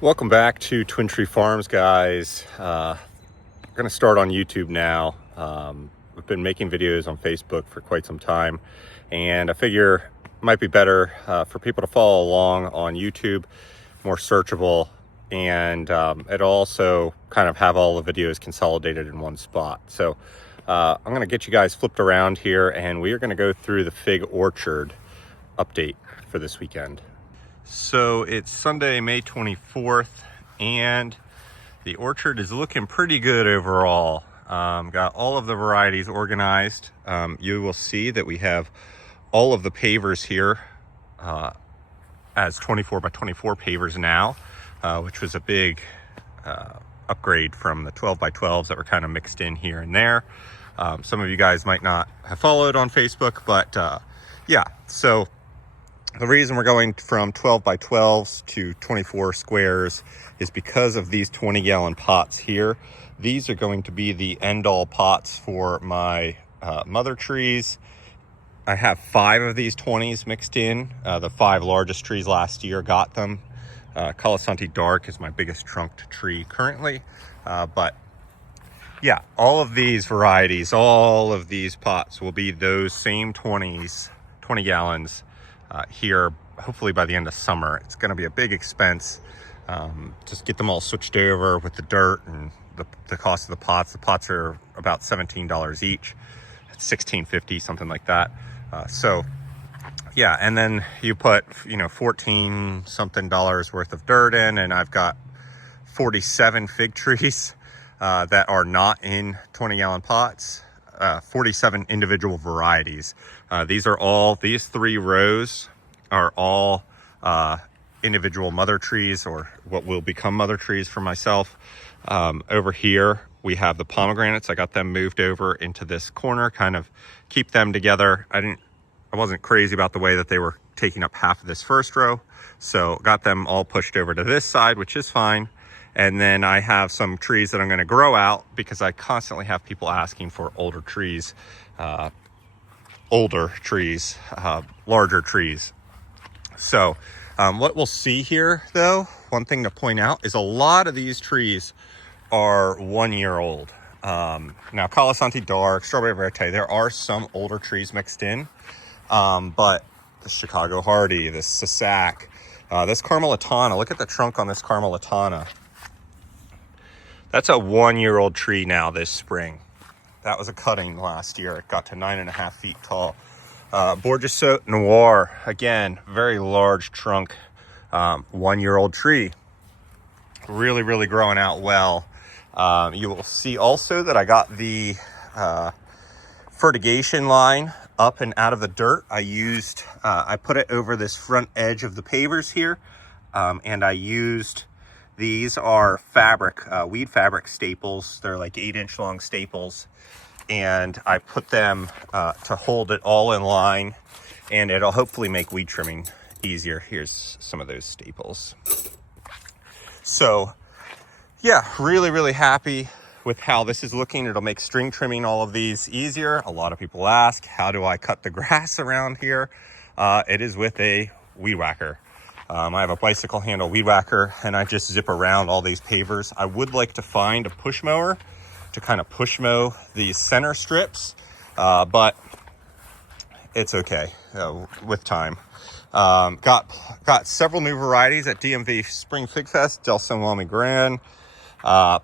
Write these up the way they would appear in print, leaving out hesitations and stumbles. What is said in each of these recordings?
Welcome back to Twin Tree Farms, guys. We're going to start on YouTube now. We've been making videos on Facebook for quite some time, and I figure it might be better for people to follow along on YouTube, more searchable, and it'll also kind of have all the videos consolidated in one spot. So I'm going to get you guys flipped around here, and we are going to go through the fig orchard update for this weekend. So it's Sunday, May 24th, and the orchard is looking pretty good overall. Got all of the varieties organized. You will see that we have all of the pavers here as 24 by 24 pavers now, which was a big upgrade from the 12 by 12s that were kind of mixed in here and there. Some of you guys might not have followed on Facebook, but yeah, so the reason we're going from 12 by 12s to 24 squares is because of these 20-gallon pots here. These are going to be the end-all pots for my mother trees. I have 5 of these 20s mixed in. The 5 largest trees last year got them. Colasanti Dark is my biggest trunked tree currently. But yeah, all of these varieties, all of these pots will be those same 20s, 20 gallons. Here, hopefully by the end of summer. It's going to be a big expense. Just get them all switched over with the dirt and the cost of the pots. The pots are about $17 each. It's $16.50, something like that. So yeah, and then you put 14 something dollars worth of dirt in, and I've got 47 fig trees that are not in 20-gallon pots. 47 individual varieties. These 3 rows are all individual mother trees, or what will become mother trees for myself. Over here we have the pomegranates. I got them moved over into this corner, kind of keep them together. I wasn't crazy about the way that they were taking up half of this first row, so got them all pushed over to this side, which is fine. And then I have some trees that I'm going to grow out because I constantly have people asking for older trees, larger trees. So what we'll see here, though, one thing to point out is a lot of these trees are 1 year old. Now, Colasanti Dark, Strawberry Verte, there are some older trees mixed in, but the Chicago Hardy, the Sasak, this Carmelitana, look at the trunk on this Carmelitana. That's a 1 year old tree now this spring. That was a cutting last year. It got to 9.5 feet tall. Bourgeois Noir, again, very large trunk, 1 year old tree. Really, really growing out well. You will see also that I got the fertigation line up and out of the dirt. I put it over this front edge of the pavers here, and I used, these are fabric, weed fabric staples. They're like 8-inch long staples. And I put them to hold it all in line, and it'll hopefully make weed trimming easier. Here's some of those staples. So yeah, really, really happy with how this is looking. It'll make string trimming all of these easier. A lot of people ask, how do I cut the grass around here? It is with a weed whacker. I have a bicycle handle weed whacker, and I just zip around all these pavers. I would like to find a push mower to kind of push mow these center strips, but it's okay with time. Got several new varieties at DMV Spring Fig Fest. Del Salami Gran,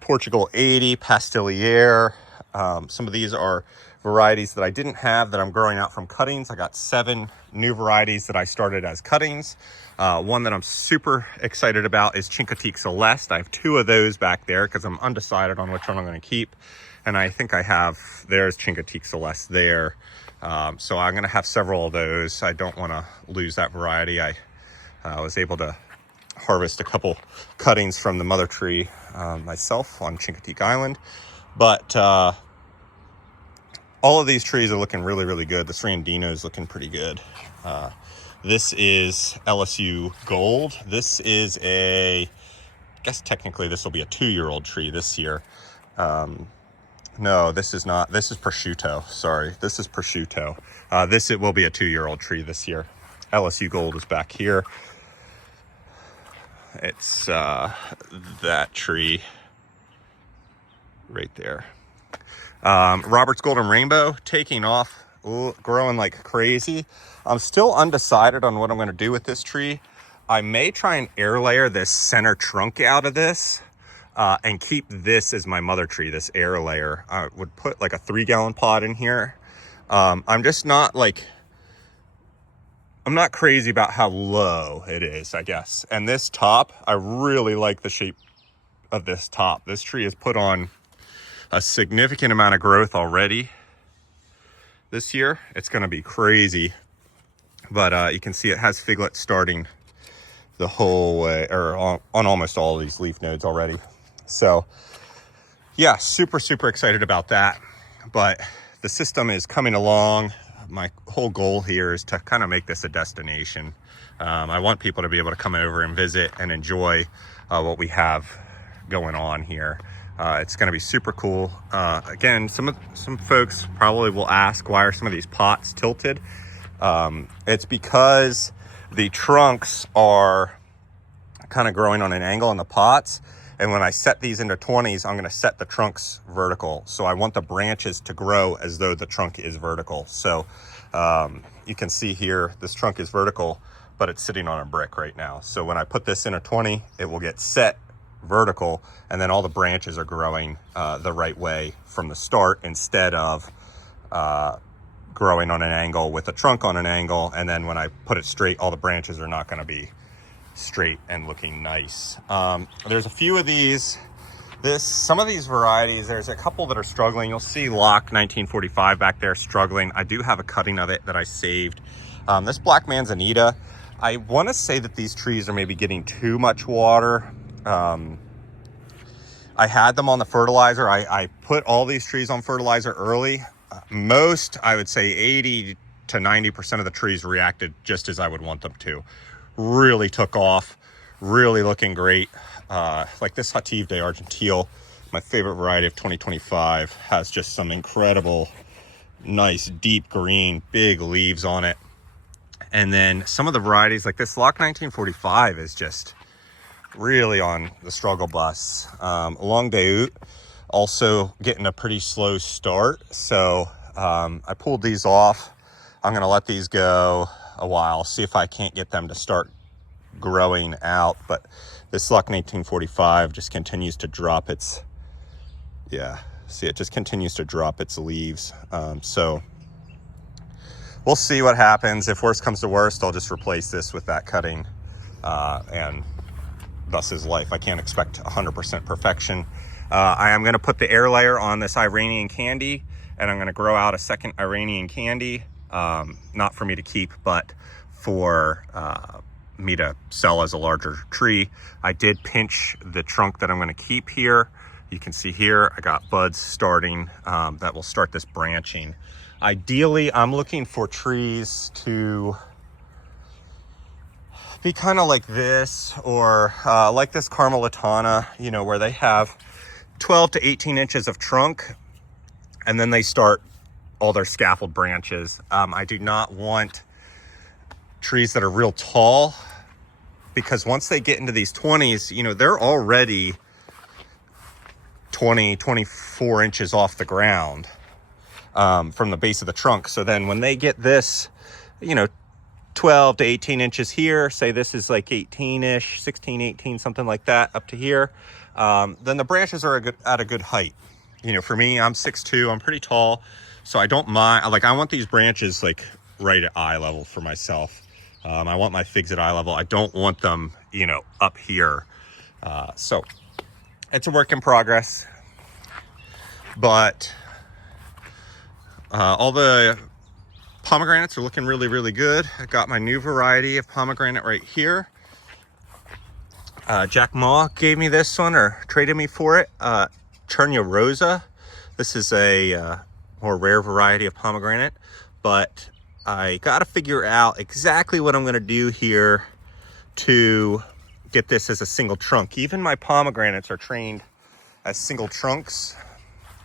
Portugal 80, Pastilliere. Some of these are varieties that I didn't have that I'm growing out from cuttings. I got 7 new varieties that I started as cuttings. One that I'm super excited about is Chincoteague Celeste. I have 2 of those back there because I'm undecided on which one I'm going to keep. And I think there's Chincoteague Celeste there. So I'm going to have several of those. I don't want to lose that variety. I was able to harvest a couple cuttings from the mother tree myself on Chincoteague Island. But all of these trees are looking really, really good. The Srandino is looking pretty good. This is LSU Gold. This is I guess technically this will be a 2-year-old tree this year. No, this is not. This is Prosciutto. Sorry, this is Prosciutto. It will be a 2-year-old tree this year. LSU Gold is back here. It's that tree right there. Robert's Golden Rainbow taking off, growing like crazy. I'm still undecided on what I'm going to do with this tree. I may try and air layer this center trunk out of this and keep this as my mother tree, this air layer. I would put like a 3-gallon pot in here. I'm just not like, I'm not crazy about how low it is, I guess. And this top, I really like the shape of this top. This tree has put on a significant amount of growth already this year. It's going to be crazy, but you can see it has figlets starting the whole way, or on almost all of these leaf nodes already. So yeah, super excited about that. But the system is coming along. My whole goal here is to kind of make this a destination. I want people to be able to come over and visit and enjoy what we have going on here. It's going to be super cool. Again, some folks probably will ask, why are some of these pots tilted? It's because the trunks are kind of growing on an angle in the pots. And when I set these into 20s, I'm going to set the trunks vertical. So I want the branches to grow as though the trunk is vertical. So you can see here, this trunk is vertical, but it's sitting on a brick right now. So when I put this in a 20, it will get set vertical, and then all the branches are growing the right way from the start, instead of growing on an angle with the trunk on an angle. And then when I put it straight, all the branches are not going to be straight and looking nice. There's a few of these. Some of these varieties, there's a couple that are struggling. You'll see Lock 1945 back there struggling. I do have a cutting of it that I saved. This Black Manzanita, I want to say that these trees are maybe getting too much water. I had them on the fertilizer. I put all these trees on fertilizer early. Most, I would say 80 to 90% of the trees reacted just as I would want them to. Really took off, really looking great. Like this Hativ de Argentile, my favorite variety of 2025, has just some incredible, nice, deep green, big leaves on it. And then some of the varieties, like this Lock 1945, is just really on the struggle bus. Long Deut also getting a pretty slow start. So I pulled these off. I'm going to let these go a while, see if I can't get them to start growing out. But this Luck 1945 just continues to drop its, see, it just continues to drop its leaves. So we'll see what happens. If worst comes to worst, I'll just replace this with that cutting, and thus is life. I can't expect 100% perfection. I am going to put the air layer on this Iranian candy, and I'm going to grow out a second Iranian candy. Not for me to keep, but for me to sell as a larger tree. I did pinch the trunk that I'm going to keep here. You can see here I got buds starting that will start this branching. Ideally, I'm looking for trees to be kind of like this, or like this Carmelitana, you know, where they have 12 to 18 inches of trunk, and then they start all their scaffold branches. I do not want trees that are real tall, because once they get into these 20s, you know, they're already 20, 24 inches off the ground from the base of the trunk. So then when they get this, you know, 12 to 18 inches here, say this is like 18-ish, 16, 18, something like that, up to here, then the branches are at a good height. You know, for me, I'm 6'2", I'm pretty tall, so I don't mind. Like, I want these branches like right at eye level for myself. I want my figs at eye level. I don't want them, you know, up here. So it's a work in progress, but all the pomegranates are looking really, really good. I got my new variety of pomegranate right here. Jack Ma gave me this one, or traded me for it. Chernia Rosa. This is a more rare variety of pomegranate, but I got to figure out exactly what I'm going to do here to get this as a single trunk. Even my pomegranates are trained as single trunks,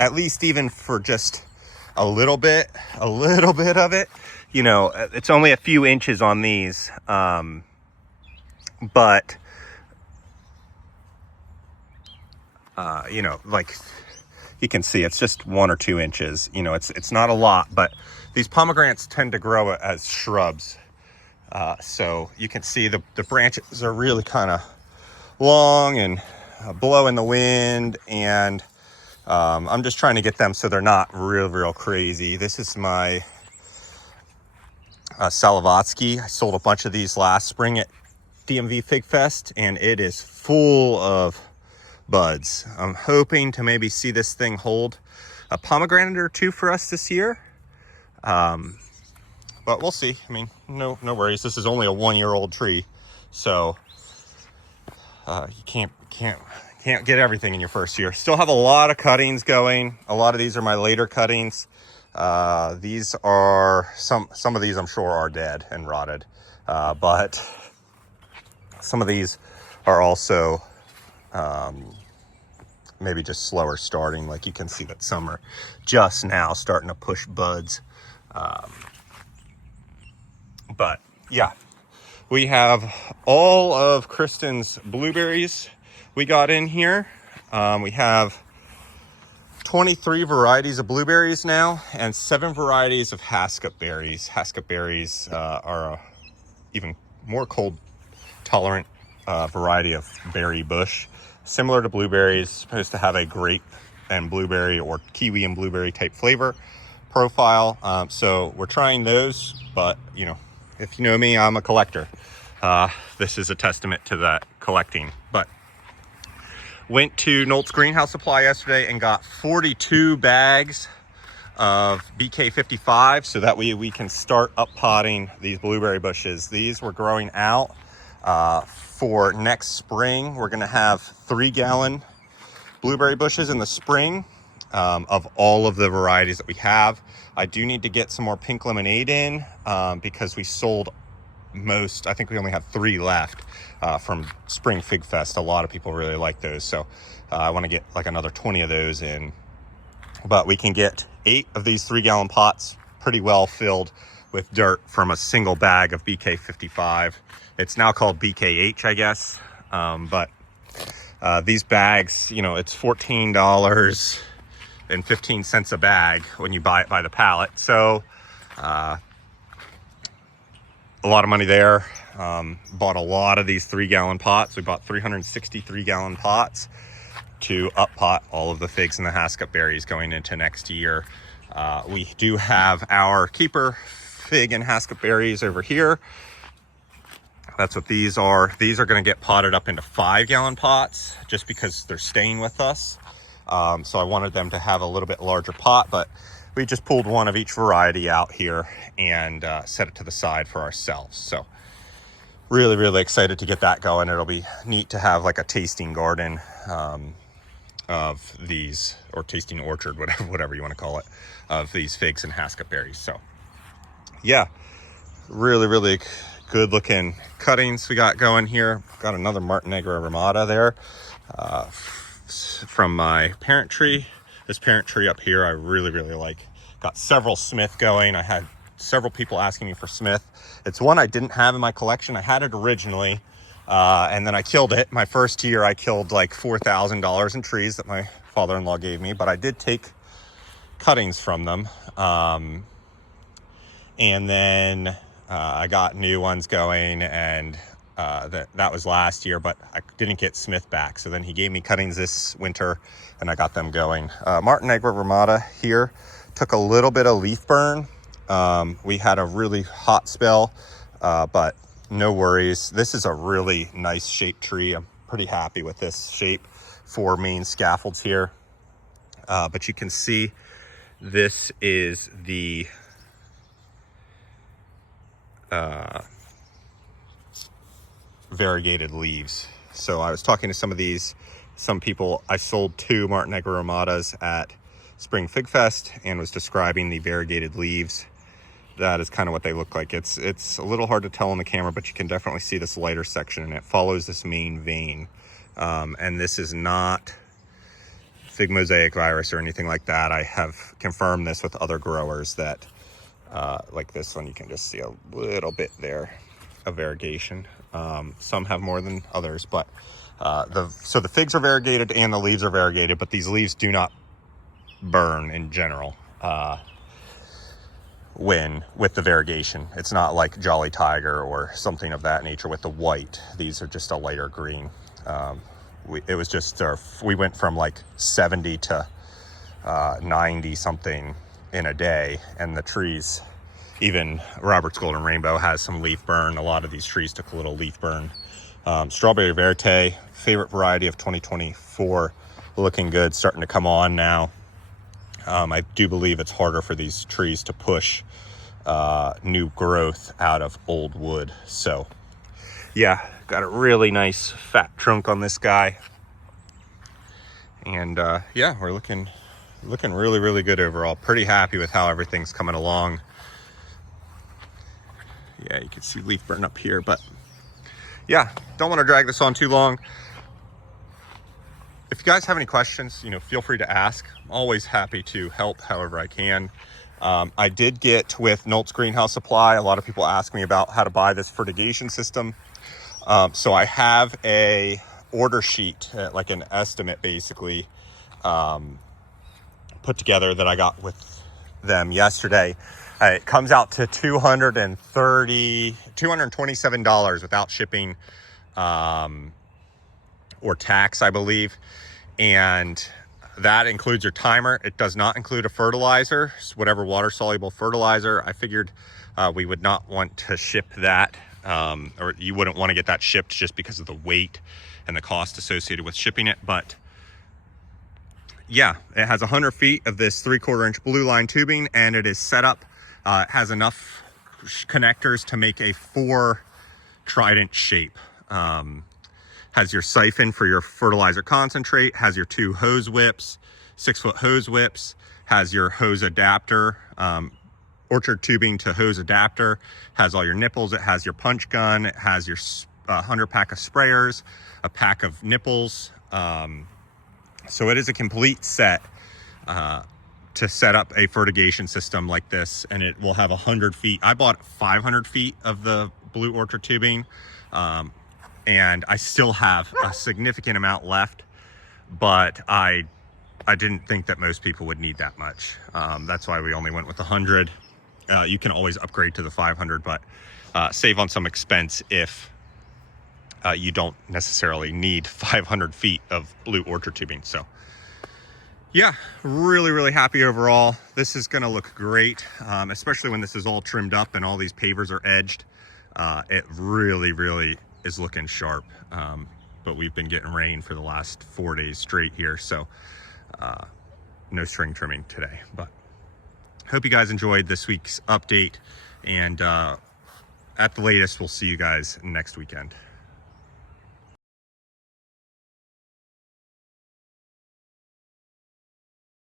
at least even for just a little bit of it. You know, it's only a few inches on these, but you know, like you can see it's just 1 or 2 inches. You know, it's not a lot, but these pomegranates tend to grow as shrubs. So you can see the branches are really kind of long and blow in the wind, and I'm just trying to get them so they're not real crazy. This is my Salavatsky. I sold a bunch of these last spring at DMV Fig Fest, and it is full of buds. I'm hoping to maybe see this thing hold a pomegranate or 2 for us this year. But we'll see. I mean, no worries. This is only a 1-year-old tree, so you can't get everything in your first year. Still have a lot of cuttings going. A lot of these are my later cuttings. These are some of these I'm sure are dead and rotted, but some of these are also maybe just slower starting. Like you can see that some are just now starting to push buds. But yeah, we have all of Kristen's blueberries we got in here. We have 23 varieties of blueberries now and 7 varieties of Haskap berries. Haskap berries are a even more cold tolerant variety of berry bush. Similar to blueberries, supposed to have a grape and blueberry or kiwi and blueberry type flavor profile. So we're trying those, but you know, if you know me, I'm a collector. This is a testament to that collecting. But went to Nolt's Greenhouse Supply yesterday and got 42 bags of BK55 so that we can start up potting these blueberry bushes. These were growing out for next spring. We're gonna have 3-gallon blueberry bushes in the spring of all of the varieties that we have. I do need to get some more pink lemonade in because we sold most. I think we only have 3 left from Spring Fig Fest. A lot of people really like those, so I want to get like another 20 of those in. But we can get 8 of these 3-gallon pots pretty well filled with dirt from a single bag of BK55. It's now called BKH, I guess. But these bags, you know, it's $14.15 a bag when you buy it by the pallet. So a lot of money there. Bought a lot of these 3-gallon pots. We bought 363-gallon pots to up pot all of the figs and the Haskap berries going into next year. We do have our keeper fig and Haskap berries over here. That's what these are. These are going to get potted up into 5-gallon pots just because they're staying with us. So I wanted them to have a little bit larger pot, but we just pulled one of each variety out here and set it to the side for ourselves. So really excited to get that going. It'll be neat to have like a tasting garden of these, or tasting orchard, whatever you want to call it, of these figs and Haskap berries. So yeah, really good looking cuttings we got going here. Got another Montenegro Ramada there from my parent tree. This parent tree up here I really like. Got several Smith going. I had several people asking me for Smith. It's one I didn't have in my collection. I had it originally and then I killed it. My first year I killed like $4,000 in trees that my father-in-law gave me, but I did take cuttings from them. And then I got new ones going, and that was last year, but I didn't get Smith back. So then he gave me cuttings this winter and I got them going. Montenegro Ramada here took a little bit of leaf burn. We had a really hot spell, but no worries. This is a really nice shaped tree. I'm pretty happy with this shape for main scaffolds here. But you can see this is the variegated leaves. So I was talking to some people. I sold 2 Montenegro Ramadas at Spring Fig Fest and was describing the variegated leaves. That is kind of what they look like. It's a little hard to tell on the camera, but you can definitely see this lighter section, and it follows this main vein. And this is not fig mosaic virus or anything like that. I have confirmed this with other growers that like this one, you can just see a little bit there of variegation. Some have more than others, but So the figs are variegated and the leaves are variegated, but these leaves do not burn in general when with the variegation. It's not like Jolly Tiger or something of that nature with the white. These are just a lighter green. It was just we went from like 70 to 90 something in a day, and the trees, even Robert's Golden Rainbow has some leaf burn. A lot of these trees took a little leaf burn. Strawberry Verte, favorite variety of 2024, looking good, starting to come on now. I do believe it's harder for these trees to push new growth out of old wood. So yeah, got a really nice fat trunk on this guy. And yeah, we're looking really, really good overall. Pretty happy with how everything's coming along. Yeah, you can see leaf burn up here, but yeah, don't want to drag this on too long. If you guys have any questions, feel free to ask. I'm always happy to help however I can. I did get with Nolt's Greenhouse Supply. A lot of people ask me about how to buy this fertigation system. So I have a order sheet, like an estimate basically, put together that I got with them yesterday. It comes out to $227 without shipping or tax, I believe. And that includes your timer. It does not include a fertilizer, whatever water soluble fertilizer. I figured we would not want to ship that, or you wouldn't want to get that shipped just because of the weight and the cost associated with shipping it. But yeah, it has 100 feet of this 3/4 inch blue line tubing, and it is set up. It has enough connectors to make a 4 trident shape. Has your siphon for your fertilizer concentrate, has your 2 hose whips, 6-foot hose whips, has your hose adapter, orchard tubing to hose adapter, has all your nipples, it has your punch gun, it has your 100 pack of sprayers, a pack of nipples. So it is a complete set to set up a fertigation system like this, and it will have 100 feet. I bought 500 feet of the blue orchard tubing, and I still have a significant amount left, but I didn't think that most people would need that much. That's why we only went with 100. You can always upgrade to the 500, but save on some expense if you don't necessarily need 500 feet of blue orchard tubing. So yeah, really, really happy overall. This is gonna look great, especially when this is all trimmed up and all these pavers are edged. It really, really is looking sharp. But we've been getting rain for the last 4 days straight here, so no string trimming today. But hope you guys enjoyed this week's update, and at the latest, we'll see you guys next weekend.